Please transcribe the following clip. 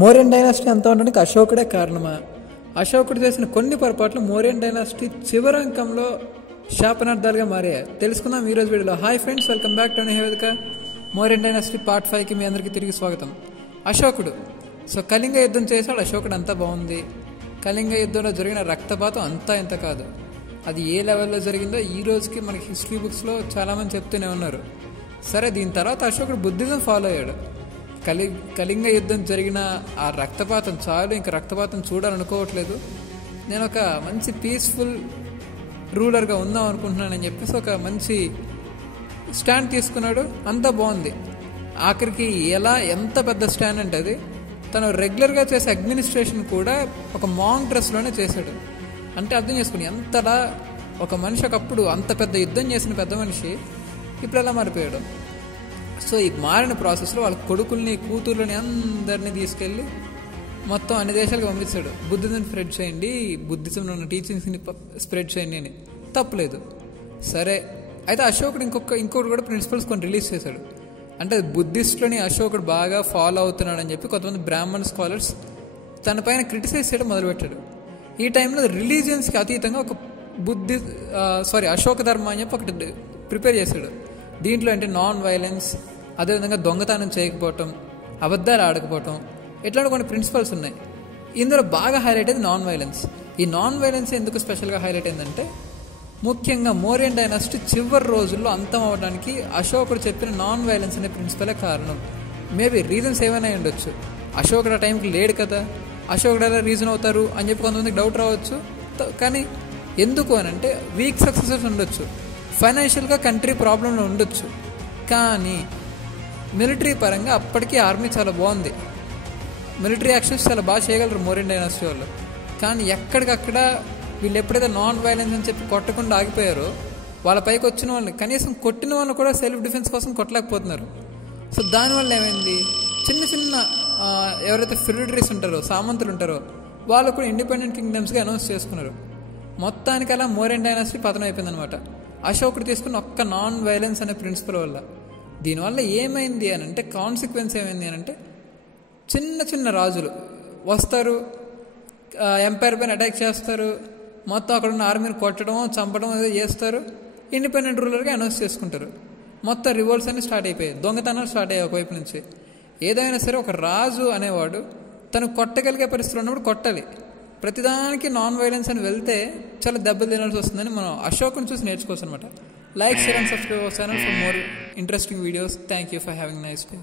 Mauryan dynasty అంతా ఉండడానికి అశోకుడే కారణమా? అశోకుడు చేసిన కొన్ని పొరపాట్లు మౌర్యన్ డైనాసిటీ చివరంకంలో శాపనార్థాలుగా మారాయి. తెలుసుకుందాం ఈరోజు వీడియోలో. Hi friends, welcome back to నివేదిక. మౌర్యన్ డైనాసిటీ పార్ట్ 5కి మీ అందరికీ తిరిగి స్వాగతం. అశోకుడు కళింగ యుద్ధం చేశాడు. అశోకుడు అంతా బాగుంది. కళింగ యుద్ధంలో జరిగిన రక్తపాతం అంతా ఇంత కాదు. అది ఏ లెవెల్లో జరిగిందో ఈ రోజుకి మనకి హిస్టరీ బుక్స్లో చాలామంది చెప్తూనే ఉన్నారు. సరే, దీని తర్వాత అశోకుడు బుద్ధిజం ఫాలో అయ్యాడు. కళింగ యుద్ధం జరిగిన ఆ రక్తపాతం చాలు, ఇంకా రక్తపాతం చూడాలనుకోవట్లేదు, నేను ఒక మంచి పీస్ఫుల్ రూలర్గా ఉందాం అనుకుంటున్నానని చెప్పేసి ఒక మంచి స్టాండ్ తీసుకున్నాడు. అంతా బాగుంది. ఆఖరికి ఎంత పెద్ద స్టాండ్ అంటే అది తను రెగ్యులర్గా చేసే అడ్మినిస్ట్రేషన్ కూడా ఒక మాంగ్ డ్రెస్లోనే చేశాడు. అంటే అర్థం చేసుకుని ఎంతలా ఒక మనిషి ఒకప్పుడు అంత పెద్ద యుద్ధం చేసిన పెద్ద మనిషి ఇప్పుడు ఎలా మారిపోయాడు. సో ఈ మారిన ప్రాసెస్లో వాళ్ళ కొడుకుల్ని కూతుర్లని అందరినీ తీసుకెళ్ళి మొత్తం అన్ని దేశాలకు పంపించాడు. బుద్ధిజం స్ప్రెడ్ చేయండి, బుద్ధిజంలో ఉన్న టీచింగ్స్ని స్ప్రెడ్ చేయండి అని. తప్పలేదు. సరే, అయితే అశోకుడు ఇంకోటి కూడా ప్రిన్సిపల్స్ కొన్ని రిలీజ్ చేశాడు. అంటే బుద్ధిస్టులని అశోకుడు బాగా ఫాలో అవుతున్నాడని చెప్పి కొంతమంది బ్రాహ్మణ్ స్కాలర్స్ తన పైన క్రిటిసైజ్ చేయడం మొదలుపెట్టాడు. ఈ టైంలో రిలీజియన్స్కి అతీతంగా ఒక అశోక ధర్మ అని చెప్పి ఒకటి ప్రిపేర్ చేశాడు. దీంట్లో అంటే నాన్ వైలెన్స్, అదేవిధంగా దొంగతనం చేయకపోవటం, అబద్ధాలు ఆడకపోవటం, ఇట్లాంటి కొన్ని ప్రిన్సిపల్స్ ఉన్నాయి. ఇందులో బాగా హైలైట్ అయింది నాన్ వైలెన్స్. ఈ నాన్ వైలెన్స్ ఎందుకు స్పెషల్గా హైలైట్ అయిందంటే, ముఖ్యంగా మౌర్యన్ డైనాసిటీ చివరి రోజుల్లో అంతం అవ్వడానికి అశోకుడు చెప్పిన నాన్ వైలెన్స్ అనే ప్రిన్సిపలే కారణం. మేబీ రీజన్స్ ఏమైనా ఉండొచ్చు. అశోకుడు ఆ టైంకి లేడు కదా, అశోకుడు ఎలా రీజన్ అవుతారు అని చెప్పి కొంతమందికి డౌట్ రావచ్చు. కానీ ఎందుకు అని అంటే, వీక్ సక్సెసెస్ ఉండొచ్చు, ఫైనాన్షియల్గా కంట్రీ ప్రాబ్లంలో ఉండొచ్చు, కానీ మిలిటరీ పరంగా అప్పటికీ ఆర్మీ చాలా బాగుంది. మిలిటరీ యాక్షన్స్ చాలా బాగా చేయగలరు మౌర్యన్ డైనాసిటీ వాళ్ళు. కానీ ఎక్కడికక్కడ వీళ్ళు ఎప్పుడైతే నాన్ వైలెన్స్ అని చెప్పి కొట్టకుండా ఆగిపోయారో, వాళ్ళ పైకి వచ్చిన వాళ్ళని, కనీసం కొట్టిన వాళ్ళు కూడా సెల్ఫ్ డిఫెన్స్ కోసం కొట్టలేకపోతున్నారు. సో దానివల్ల ఏమైంది, చిన్న చిన్న ఎవరైతే ఫెడరేటరీస్ ఉంటారో, సామంతులు ఉంటారో, వాళ్ళు కూడా ఇండిపెండెంట్ కింగ్డమ్స్గా అనౌన్స్ చేసుకున్నారు. మొత్తానికి అలా మౌర్యన్ డైనాసిటీ పతనం అయిపోయింది అనమాట, అశోకుడు తీసుకున్న ఒక్క నాన్ వైలెన్స్ అనే ప్రిన్సిపల్ వల్ల. దీనివల్ల ఏమైంది అని అంటే, కాన్సిక్వెన్స్ ఏమైంది అని అంటే, చిన్న చిన్న రాజులు వస్తారు, ఎంపైర్ పైన అటాక్ చేస్తారు, మొత్తం అక్కడ ఉన్న ఆర్మీని కొట్టడం చంపడం ఏదో చేస్తారు, ఇండిపెండెంట్ రూలర్గా అనౌన్స్ చేసుకుంటారు. మొత్తం రివోల్ట్స్ అన్ని స్టార్ట్ అయిపోయాయి, దొంగతనాలు స్టార్ట్ అయ్యాయి ఒకవైపు నుంచి. ఏదైనా సరే ఒక రాజు అనేవాడు తను కొట్టగలిగే పరిస్థితులు ఉన్నప్పుడు కొట్టాలి. ప్రతిదానికి నాన్ వైలెన్స్ అని వెళ్తే చాలా దెబ్బలు తినాల్సి వస్తుందని మనం అశోకుని చూసి నేర్చుకోవచ్చు అనమాట. Like, share and subscribe our channel for more interesting videos. Thank you for having nice day.